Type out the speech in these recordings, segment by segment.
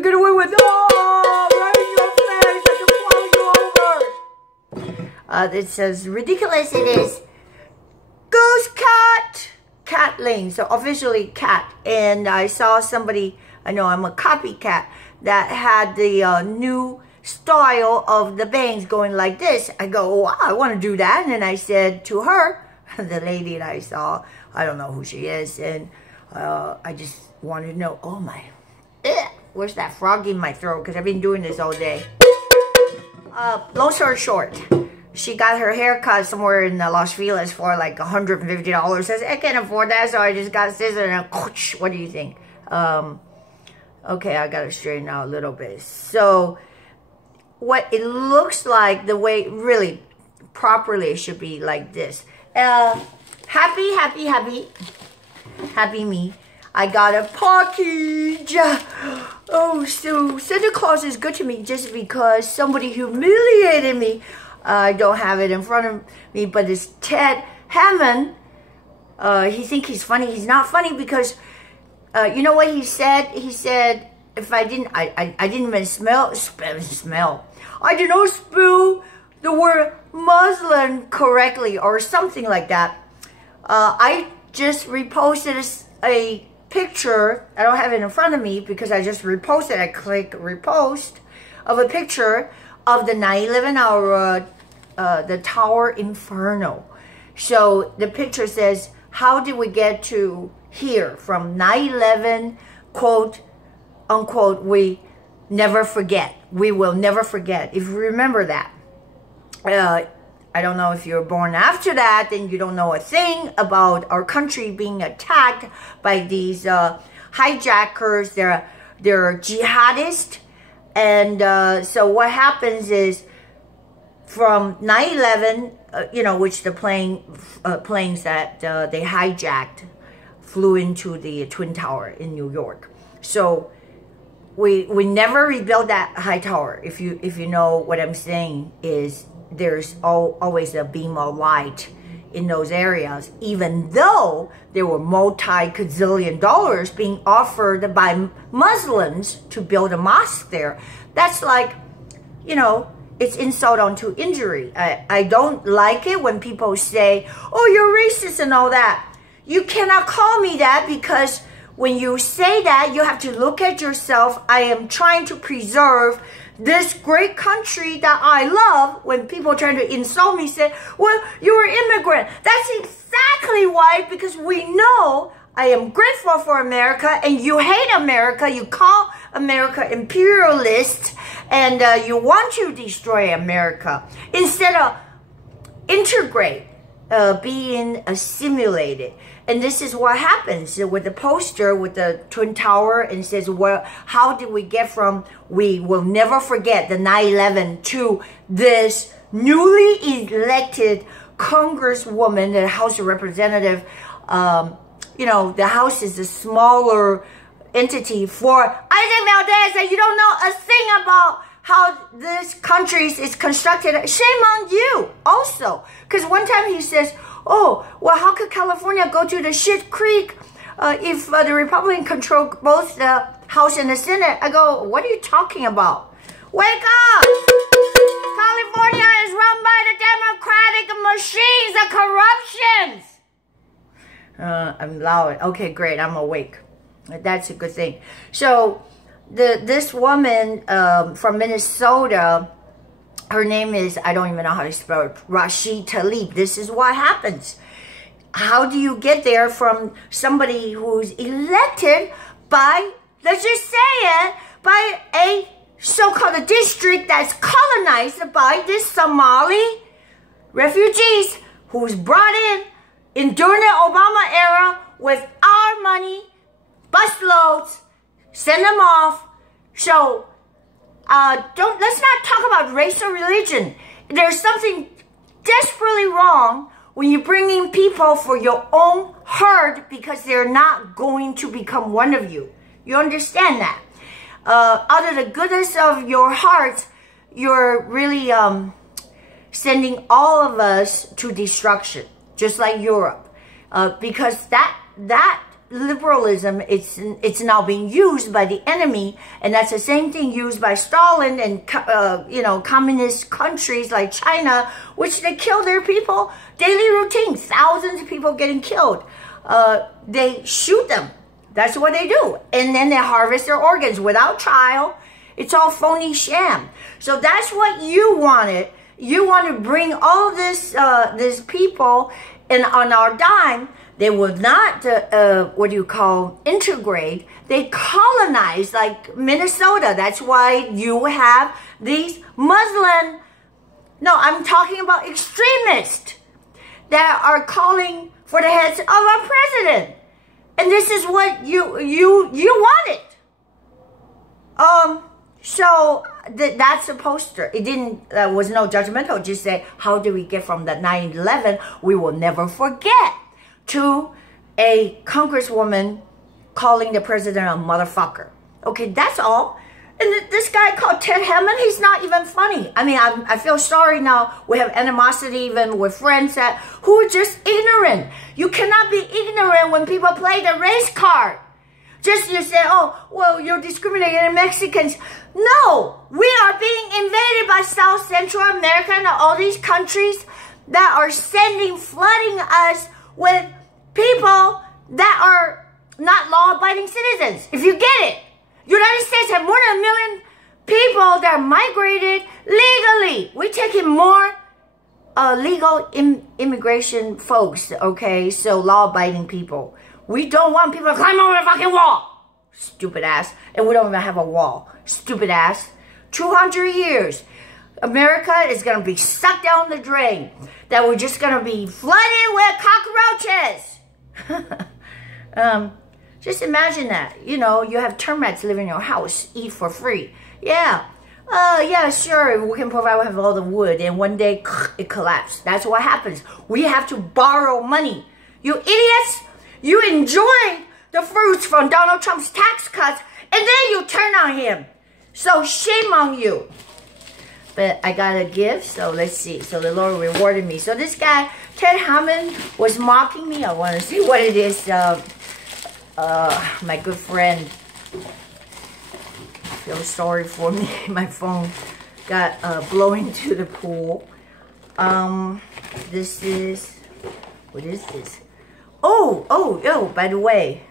you get away with? Oh, right in your face. I can follow you over. It says, ridiculous it is. Goose cat lane. So officially cat. And I saw somebody, I know I'm a copycat, that had the new style of the bangs going like this. I go, wow, I want to do that. And then I said to her, the lady that I saw, I don't know who she is, and I just wanted to know, oh my, where's that frog in my throat? Because I've been doing this all day. Long story short, she got her hair cut somewhere in Las Vegas for like $150. Says, I can't afford that, so I just got scissors and what do you think? Okay, I got to straighten out a little bit. So, what it looks like, the way really properly it should be like this. Happy me. I got a package. Oh, so Santa Claus is good to me just because somebody humiliated me. I don't have it in front of me, but it's Ted Hammond. He thinks he's funny. He's not funny because, you know what he said? He said, if I didn't even smell. I did not spell the word Muslim correctly or something like that. I just reposted a picture. I don't have it in front of me because I just reposted. I click repost of a picture of the 9/11 hour, the Tower Inferno. So the picture says, how did we get to here from 9/11, quote unquote, we never forget. We will never forget. If you remember that. I don't know if you're born after that, then you don't know a thing about our country being attacked by these hijackers. They're jihadists. And so what happens is from 9/11, you know, which the planes that they hijacked flew into the Twin Tower in New York. So we never rebuilt that high tower. If you know what I'm saying is there's always a beam of light in those areas, even though there were multi-gazillion dollars being offered by Muslims to build a mosque there. That's like, you know, it's insult onto injury. I don't like it when people say, oh, you're racist and all that. You cannot call me that because when you say that, you have to look at yourself. I am trying to preserve this great country that I love. When people try to insult me, say, well, you're an immigrant. That's exactly why, because we know I am grateful for America and you hate America. You call America imperialist and you want to destroy America instead of integrate, being assimilated. And this is what happens with the poster with the Twin Tower and says, well, how did we get from we will never forget the 9/11 to this newly elected congresswoman, the House of Representatives. You know, the House is a smaller entity for Isaac Valdez, and you don't know a thing about how this country is constructed. Shame on you also. Because one time he says, oh, well, how could California go to the shit creek if the Republican control both the House and the Senate? I go, what are you talking about? Wake up! California is run by the Democratic machines, the corruptions. I'm loud. Okay, great. I'm awake. That's a good thing. So this woman from Minnesota, her name is, I don't even know how to spell it, Rashid Tlaib. This is what happens. How do you get there from somebody who's elected by, let's just say it, by a so-called district that's colonized by this Somali refugees who's brought in during the Obama era with our money, busloads, send them off. So let's not talk about race or religion. There's something desperately wrong when you bring in people for your own herd because they're not going to become one of you. You understand that? Out of the goodness of your heart, you're really sending all of us to destruction, just like Europe. Because that liberalism, it's now being used by the enemy, and that's the same thing used by Stalin and communist countries like China, which they kill their people. Daily routine, thousands of people getting killed. They shoot them. That's what they do, and then they harvest their organs without trial. It's all phony sham. So that's what you wanted. You want to bring all this people, and on our dime. They will not, integrate. They colonize, like Minnesota. That's why you have these Muslim, no, I'm talking about extremists that are calling for the heads of our president. And this is what you wanted. So that's a poster. It didn't, was no judgmental. Just say, how do we get from the 9/11? We will never forget. To a congresswoman calling the president a motherfucker. Okay, that's all. And this guy called Ted Hammond, he's not even funny. I mean, I feel sorry now. We have animosity even with friends who are just ignorant. You cannot be ignorant when people play the race card. Just you say, oh, well, you're discriminating Mexicans. No, we are being invaded by South Central America and all these countries that are flooding us with people that are not law-abiding citizens. If you get it, United States have more than 1 million people that migrated legally. We're taking more legal immigration folks, okay? So law-abiding people. We don't want people to climb over the fucking wall. Stupid ass. And we don't even have a wall. Stupid ass. 200 years. America is going to be sucked down the drain. That we're just going to be flooded with cockroaches. Just imagine that. You know, you have termites live in your house, eat for free. Yeah. Yeah, sure, we can provide with all the wood, and one day it collapsed. That's what happens. We have to borrow money. You idiots, you enjoy the fruits from Donald Trump's tax cuts, and then you turn on him. So shame on you. But I got a gift, so let's see. So the Lord rewarded me. So this guy, Ted Hammond, was mocking me. I want to see what it is. My good friend. I feel sorry for me. My phone got blown into the pool. This is, what is this? Oh, by the way.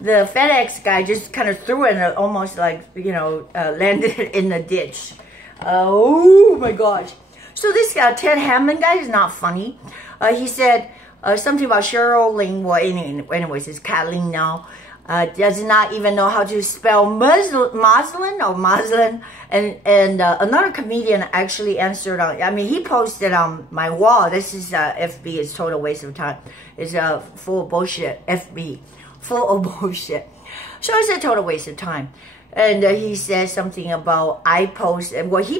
The FedEx guy just kind of threw it and almost like, landed in the ditch. Oh my gosh. So this guy, Ted Hammond guy, is not funny. He said something about Cheryl Ling. Well, anyways, it's Kathleen now. Does not even know how to spell Muslim. And another comedian actually answered on, I mean, he posted on my wall. This is FB. It's total waste of time. It's full of bullshit. FB. Full of bullshit. So it's a total waste of time. And he says something about he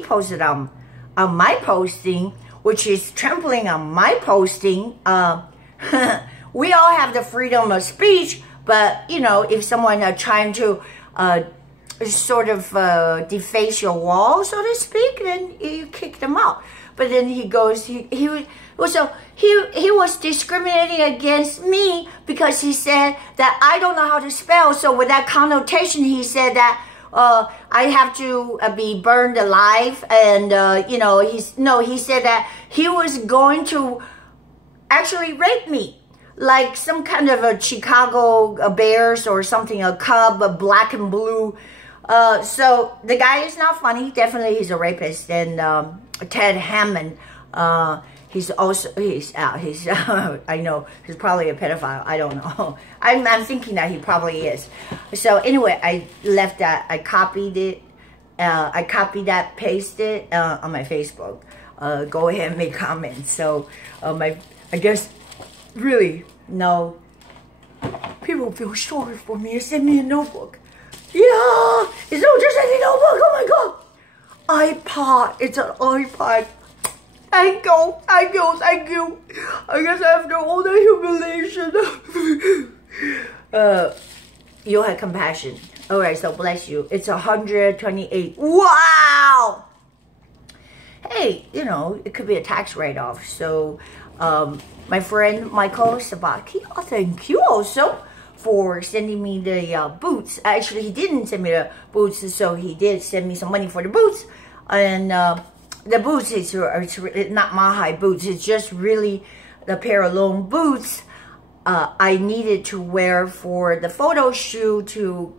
posted on my posting, which is trampling on my posting. We all have the freedom of speech, but if someone are trying to sort of deface your wall, so to speak, then you kick them out. But then he goes, he was discriminating against me because he said that I don't know how to spell. So with that connotation, he said that I have to be burned alive. And, he said that he was going to actually rape me. Like some kind of a Chicago Bears or something, a Cub, a black and blue. So the guy is not funny. Definitely he's a rapist. And Ted Hammond, he's I know, he's probably a pedophile. I don't know. I'm thinking that he probably is. So anyway, I left that. I copied it. I copied that, pasted it on my Facebook. Go ahead and make comments. So I guess really, no, people feel sorry for me and send me a notebook. Yeah, it's not just any notebook. Oh my god. iPod. It's an iPod. Thank you. I guess after all the humiliation, you'll have compassion. Alright, so bless you. It's 128. Wow! Hey, it could be a tax write-off. So My friend Michael Sabaki, thank you also for sending me the boots. Actually, he didn't send me the boots, so he did send me some money for the boots. And the boots is not my high boots. It's just really the pair of long boots I needed to wear for the photo shoot to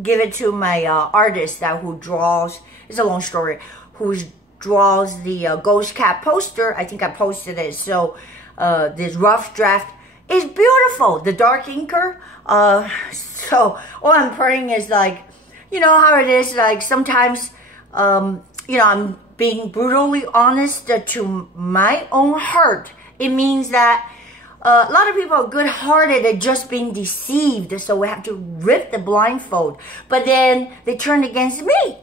give it to my artist who draws. It's a long story. Who draws the Ghost Cat poster. I think I posted it. So this rough draft is beautiful. The dark inker. So all I'm praying is like, you know how it is. Like sometimes, you know, I'm being brutally honest to my own heart. It means that a lot of people are good-hearted and just being deceived. So we have to rip the blindfold. But then they turn against me.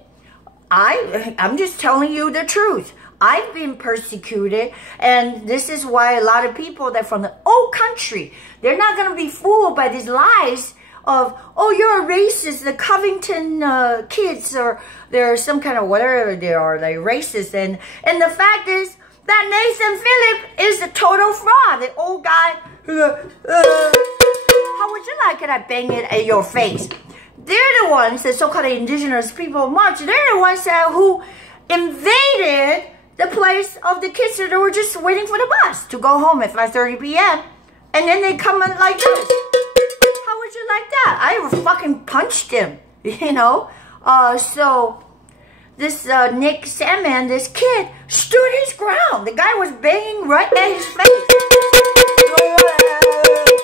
I'm just telling you the truth. I've been persecuted, and this is why a lot of people that from the old country, they're not going to be fooled by these lies of, oh, you're a racist, the Covington kids, or they're some kind of whatever they are, they're racist. And the fact is that Nathan Phillip is a total fraud. The old guy, how would you like it? I bang it at your face. They're the ones, the so-called indigenous people march, they're the ones who invaded the place of the kids that were just waiting for the bus to go home at 5:30 p.m. And then they come in like this. How would you like that? I fucking punched him, you know? So this Nick Sandman, this kid, stood his ground. The guy was banging right at his face.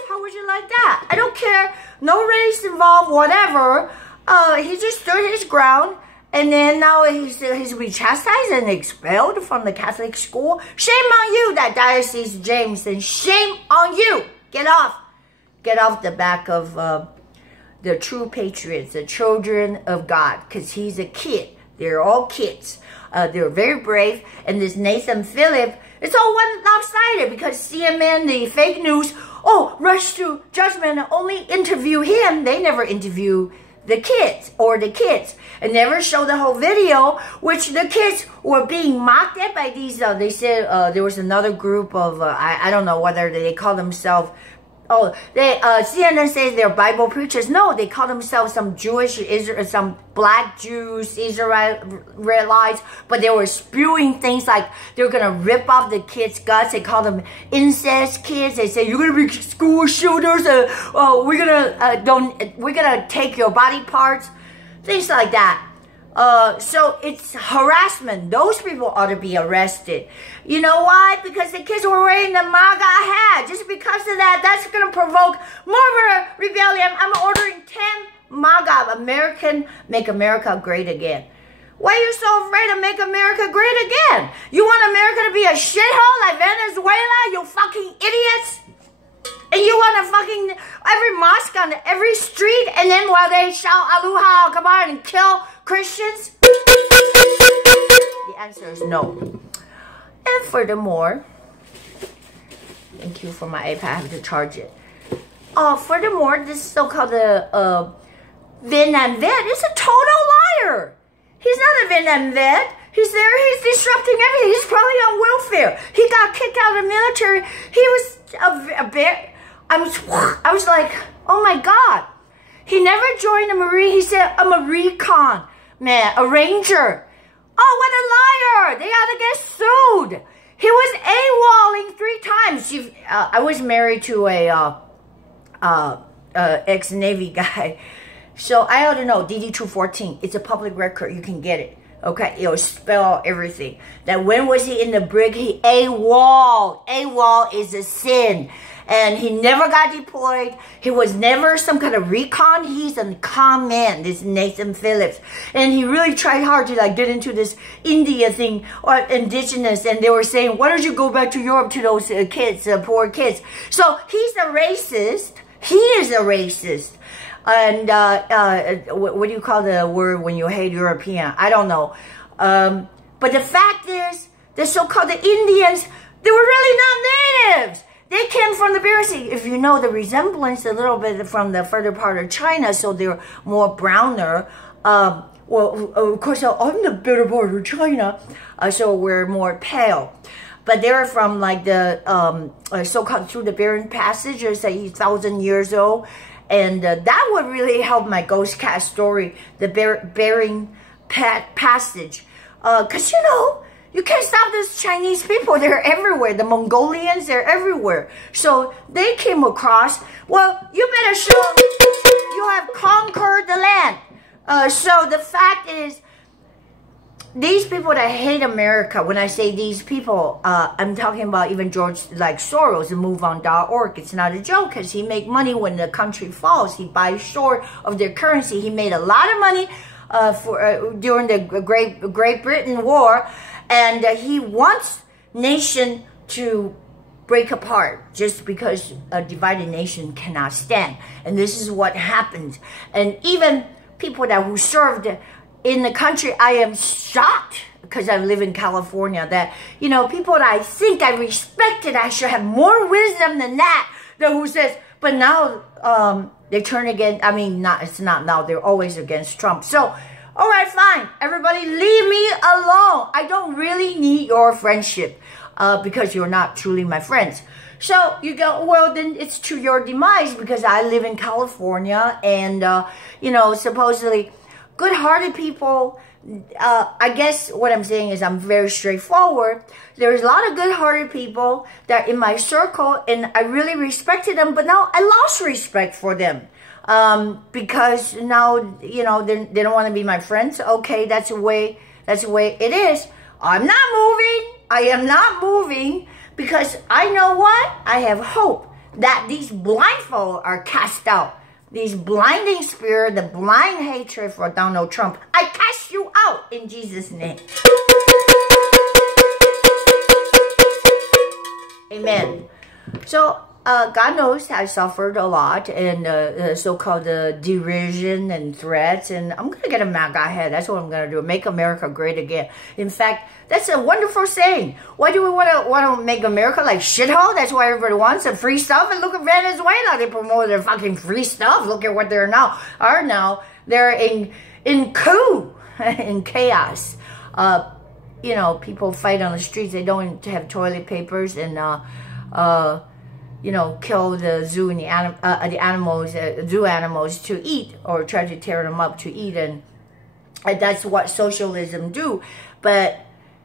How would you like that? I don't care. No race involved, whatever. He just stood his ground. And then now he's been chastised and expelled from the Catholic school. Shame on you, that Diocese James, and shame on you. Get off. Get off the back of the true patriots, the children of God, because he's a kid. They're all kids. They're very brave. And this Nathan Phillip, it's all one lopsided because CNN, the fake news, rush to judgment and only interview him. They never interview the kids and never show the whole video, which the kids were being mocked at by these, they said there was another group of, I don't know whether they call themselves, CNN says they're Bible preachers. No, they call themselves some Jewish, some black Jews, Israelites, but they were spewing things like they're going to rip off the kids' guts. They call them incest kids. They say, you're going to be school shooters. We're going to take your body parts. Things like that. So it's harassment. Those people ought to be arrested. You know why? Because the kids were wearing the MAGA hat. Just because of that, that's going to provoke more of a rebellion. I'm ordering 10 MAGA, Make America Great Again. Why are you so afraid to make America great again? You want America to be a shithole like Venezuela, you fucking idiots? And you want to fucking every mosque on every street, and then while they shout Aloha, come on and kill Christians? The answer is no. And furthermore, thank you for my iPad, I have to charge it. Furthermore, this so-called Vietnam vet is a total liar. He's not a Vietnam vet. He's there, he's disrupting everything. He's probably on welfare. He got kicked out of the military. He was a bear. I was like, oh my God. He never joined a Marine. He said, I'm a recon man, a ranger. Oh, what a liar. They ought to get sued. He was AWOLing 3 times. I was married to a ex-Navy guy. So I ought to know, DD-214. It's a public record. You can get it. Okay, it'll spell everything. That when was he in the brig? He AWOL. AWOL is a sin. And he never got deployed. He was never some kind of recon. He's a con man, this Nathan Phillips. And he really tried hard to like get into this India thing, or indigenous. And they were saying, why don't you go back to Europe to those kids, poor kids? So he's a racist. He is a racist. And what do you call the word when you hate European? I don't know. But the fact is, the so-called Indians, they were really not natives. They came from the Bering Sea. If you know the resemblance a little bit from the further part of China, so they're more browner. Well, of course, I'm the better part of China, so we're more pale. but they were from like the so-called through the Bering Passage, or say 1,000 years old. And that would really help my ghost cat story, the Bering Passage. Because, you know, you can't stop these Chinese people. They're everywhere. The Mongolians, they're everywhere. So they came across, well, you better show you have conquered the land. So the fact is, these people that hate America, when I say these people, I'm talking about even George, like Soros, and MoveOn.org. It's not a joke, because he make money when the country falls. He buys short of their currency. He made a lot of money during the Great Britain War, and he wants nation to break apart just because a divided nation cannot stand. And this is what happened. And even people that who served in the country, I am shocked, because I live in California, that, you know, people that I think I respected, I should have more wisdom than that, who says, but now they turn against, I mean, it's not now, they're always against Trump. So, all right, fine, everybody leave me alone. I don't really need your friendship, because you're not truly my friends. So you go, well, then it's to your demise, because I live in California, and, you know, supposedly good-hearted people, I guess what I'm saying is I'm very straightforward. There's a lot of good-hearted people that are in my circle, and I really respected them, but now I lost respect for them. Because now, you know, they don't want to be my friends. Okay, that's the way it is. I'm not moving. I am not moving, because I know what? I have hope that these blindfold are cast out. These blinding spirit, the blind hatred for Donald Trump, I cast you out in Jesus' name. Amen. So, God knows I suffered a lot, and so-called derision and threats, and I'm going to get a MAGA head. That's what I'm going to do. Make America great again. In fact, that's a wonderful saying. Why do we want to make America like shithole? That's why everybody wants some free stuff. And look at Venezuela. They promote their fucking free stuff. Look at what they're now. They're in coup, in chaos. You know, people fight on the streets. They don't have toilet papers, and you know, kill the zoo and the animals, zoo animals to eat, or try to tear them up to eat, and that's what socialism do. But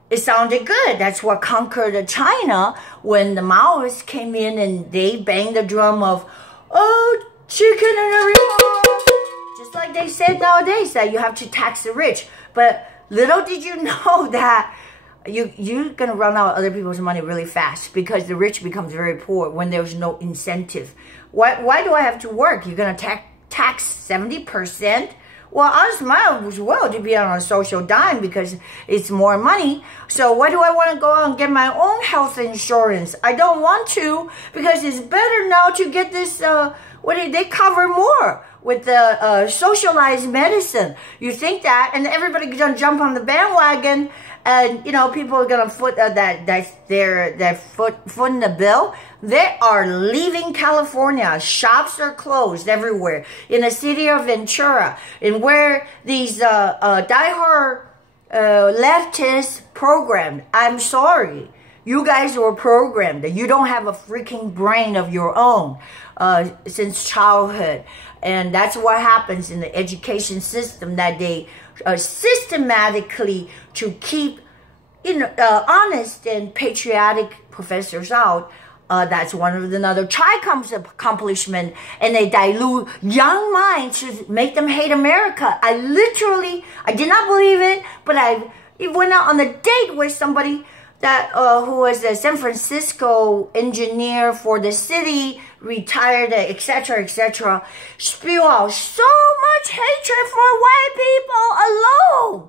it sounded good. That's what conquered China when the Maoists came in and they banged the drum of, oh, chicken and everything. Just like they said nowadays that you have to tax the rich. But little did you know that you're going to run out of other people's money really fast, because the rich becomes very poor when there's no incentive. Why do I have to work? You're going to tax 70%? Well, I might as well to be on a social dime, because it's more money. So why do I want to go out and get my own health insurance? I don't want to, because it's better now to get this, they cover more with the socialized medicine. You think that, and everybody's going to jump on the bandwagon, and, you know, people are going to foot their foot in the bill. They are leaving California. Shops are closed everywhere. In the city of Ventura, and where these diehard leftists programmed. I'm sorry. You guys were programmed. You don't have a freaking brain of your own since childhood. And that's what happens in the education system, that they systematically to keep, you know, honest and patriotic professors out. That's one of another Chi-Com's accomplishment, and they dilute young minds to make them hate America. I did not believe it, but I went out on a date with somebody that who was a San Francisco engineer for the city, retired, etc., etc., spew out so much hatred for white people alone.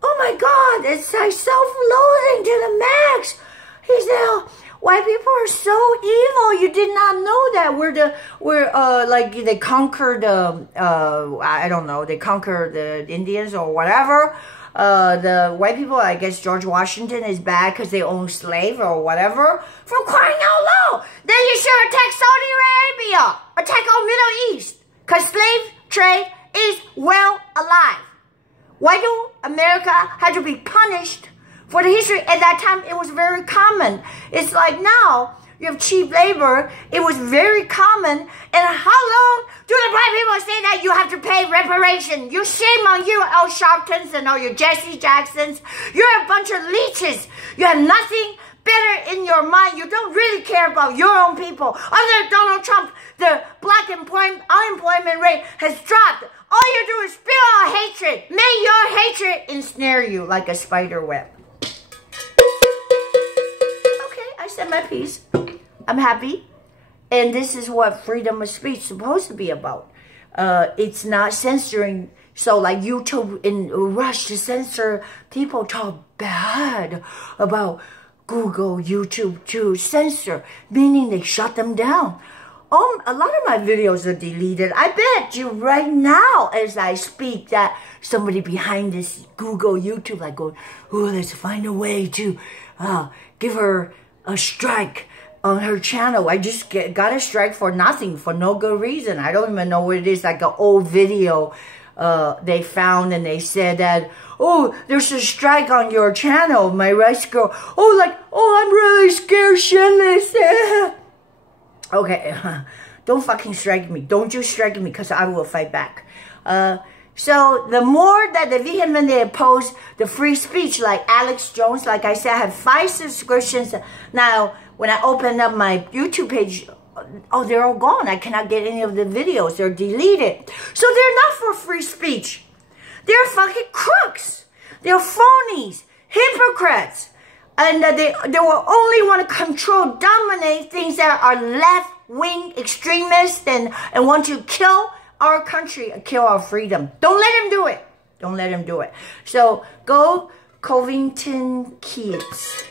Oh my God, it's like self-loathing to the max. He said, white people are so evil. You did not know that. Like they conquered, I don't know, they conquered the Indians or whatever. The white people, I guess George Washington is bad because they own slaves or whatever. For crying out loud. Then you should attack Saudi Arabia. Attack our Middle East. Because slave trade is well alive. Why do America have to be punished For the history, at that time, it was very common. It's like now, you have cheap labor. It was very common. And how long do the black people say that you have to pay reparation? You shame on you, all Sharptons and all your Jesse Jacksons. You're a bunch of leeches. You have nothing better in your mind. You don't really care about your own people. Under Donald Trump, the black unemployment rate has dropped. All you do is spew out hatred. May your hatred ensnare you like a spider web. Okay, I said my piece. I'm happy. And this is what freedom of speech is supposed to be about. It's not censoring. So like YouTube in a rush to censor, people talk bad about Google, YouTube to censor, meaning they shut them down. A lot of my videos are deleted. I bet you right now as I speak that somebody behind this Google, YouTube, like going, oh, let's find a way to give her a strike on her channel. I just got a strike for nothing, for no good reason. I don't even know what it is, like an old video they found, and they said that, oh, there's a strike on your channel, my rice girl. Oh, like, oh, I'm really scared shitless. Okay, don't fucking strike me. Don't you strike me, because I will fight back. So the more that the vehement they oppose the free speech, like Alex Jones, like I said, I have 5 subscriptions. Now, when I open up my YouTube page, oh, they're all gone. I cannot get any of the videos. They're deleted. So they're not for free speech. They're fucking crooks. They're phonies, hypocrites. And they will only want to control, dominate things that are left-wing extremists and want to kill our country, kill our freedom. Don't let them do it. Don't let them do it. So go Covington Kids.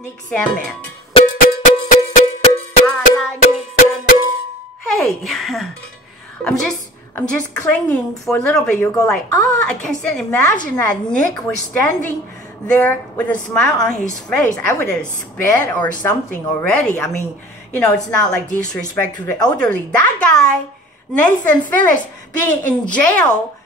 Nick Sandman. I like Nick Sandman. Hey, I'm just clinging for a little bit. You'll go like, I can't imagine that Nick was standing there with a smile on his face. I would have spit or something already. I mean, you know, it's not like disrespect to the elderly. That guy, Nathan Phillips, being in jail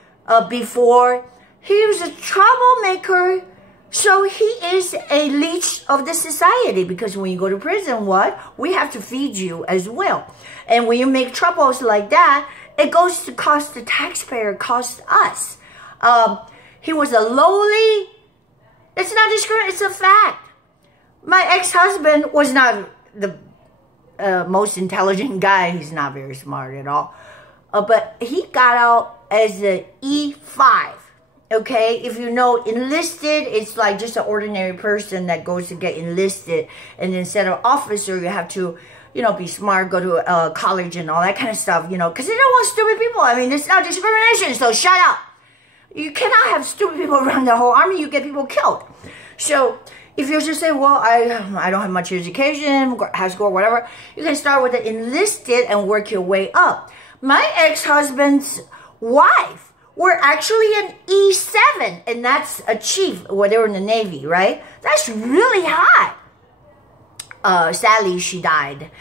before, he was a troublemaker. So he is a leech of the society, because when you go to prison, what? We have to feed you as well. And when you make troubles like that, it goes to cost the taxpayer, cost us. He was a lowly, it's not discrimination, it's a fact. My ex-husband was not the most intelligent guy. He's not very smart at all. But he got out as an E5. Okay, if you know enlisted, it's like just an ordinary person that goes to get enlisted. And instead of officer, you have to, you know, be smart, go to college and all that kind of stuff, you know, because they don't want stupid people. I mean, it's not discrimination, so shut up. You cannot have stupid people around the whole army. You get people killed. So if you just say, well, I don't have much education, high school, whatever, you can start with the enlisted and work your way up. My ex-husband's wife were actually an E7, and that's a chief, well, they were in the Navy, right? That's really high. Sadly, she died,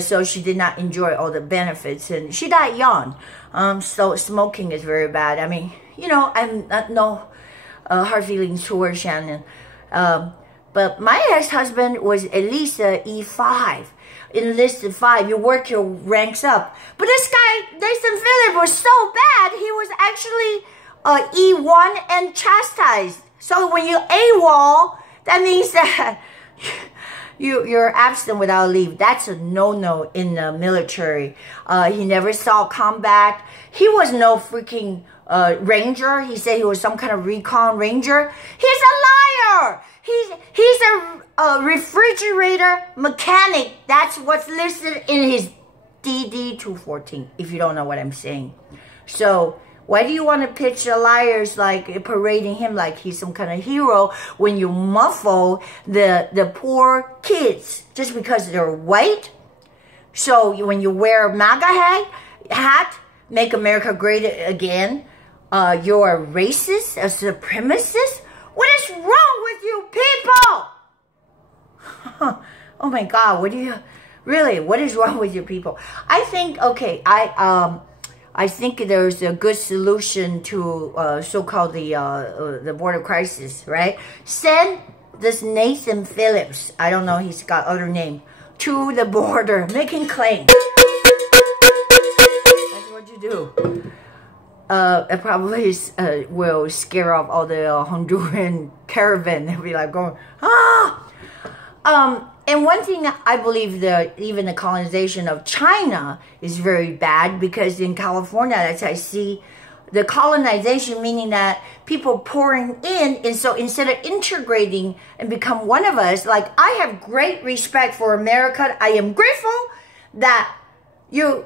so she did not enjoy all the benefits, and she died young. So smoking is very bad. I mean, you know, I'm not no hard feelings towards Shannon, but my ex-husband was at least a E5. Enlisted 5, you work your ranks up. But this guy, Nathan Phillips, was so bad, he was actually E1 and chastised. So when you AWOL, that means that you're absent without leave. That's a no-no in the military. He never saw combat. He was no freaking ranger. He said he was some kind of recon ranger. He's a liar. He's a refrigerator mechanic. That's what's listed in his DD-214, if you don't know what I'm saying. So why do you want to pitch the liars, like parading him like he's some kind of hero, when you muffle the poor kids just because they're white? So when you wear a MAGA hat, make America great again, you're a racist, a supremacist? What is wrong with you people? Oh my God, what is wrong with you people? I think, okay, I I think there's a good solution to so-called the border crisis, right? Send this Nathan Phillips, I don't know, he's got other name, to the border, making claim. That's what you do. It probably will scare off all the Honduran caravan. They'll be like going, ah! And one thing I believe that even the colonization of China is very bad, because in California, as I see, the colonization meaning that people pouring in, and so instead of integrating and become one of us, like I have great respect for America. I am grateful that you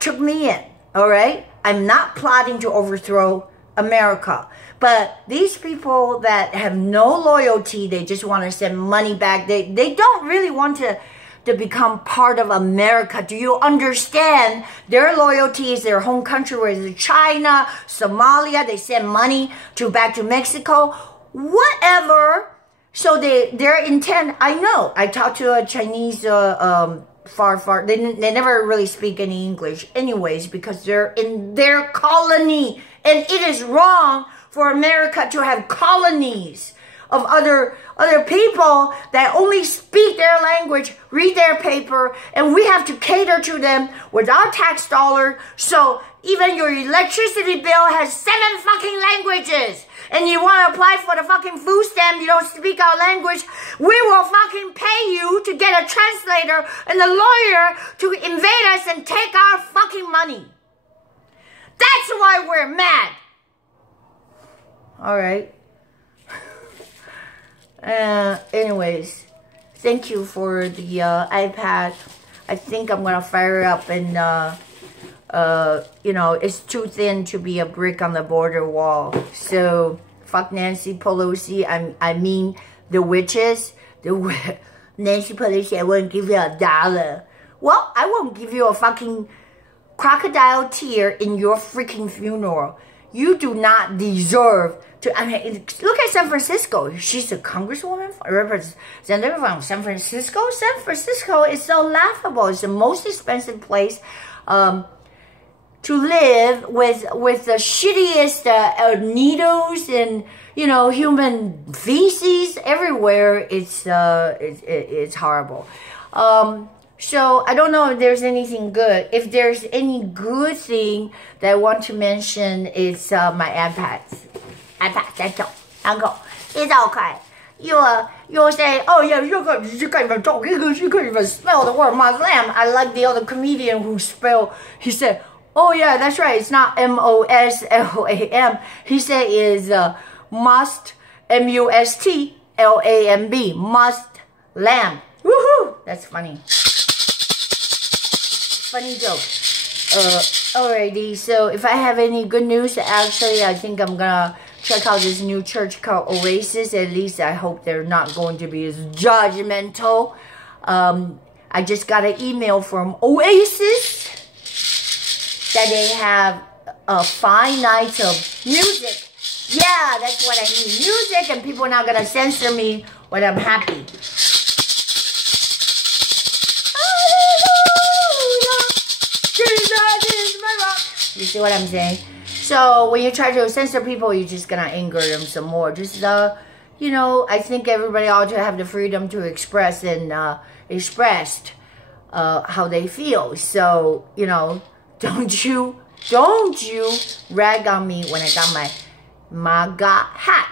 took me in, all right? I'm not plotting to overthrow America. But these people that have no loyalty, they just want to send money back. They don't really want to become part of America. Do you understand? Their loyalty is their home country, whether it's China, Somalia, they send money back to Mexico, whatever. So their intent, I know. I talked to a Chinese far. They never really speak any English anyways, because they're in their colony. And it is wrong for America to have colonies of other people that only speak their language, read their paper, and we have to cater to them with our tax dollar. So even your electricity bill has 7 fucking languages, and you want to apply for the fucking food stamp, you don't speak our language, we will fucking pay you to get a translator and a lawyer to invade us and take our fucking money. That's why we're mad. All right. Anyways, thank you for the iPad. I think I'm gonna fire it up, and you know, it's too thin to be a brick on the border wall. So fuck Nancy Pelosi. I mean the witches. Nancy Pelosi, I won't give you $1. Well, I won't give you a fucking crocodile tear in your freaking funeral. You do not deserve to. I mean, look at San Francisco. She's a congresswoman, representative from San Francisco. San Francisco is so laughable. It's the most expensive place to live, with the shittiest needles and, you know, human feces everywhere. It's horrible. So I don't know if there's anything good. If there's any good thing that I want to mention, it's my iPad. That's all. Uncle, it's okay. You'll say, oh yeah, you can't even talk English, you can't even spell the word Muslim. I like the other comedian who he said, oh yeah, that's right, it's not M-O-S-L-A-M. He said it's must, M-U-S-T-L-A-M-B, must lamb. Woohoo! That's funny. Funny joke. Alrighty, so if I have any good news, actually, I think I'm gonna check out this new church called Oasis. At least I hope they're not going to be as judgmental. I just got an email from Oasis that they have 5 nights of music. Yeah, that's what I need. Music, and people are not gonna censor me when I'm happy. You see what I'm saying? So when you try to censor people, you're just gonna anger them some more. Just you know, I think everybody ought to have the freedom to express and express how they feel. So, you know, don't you rag on me when I got my MAGA hat.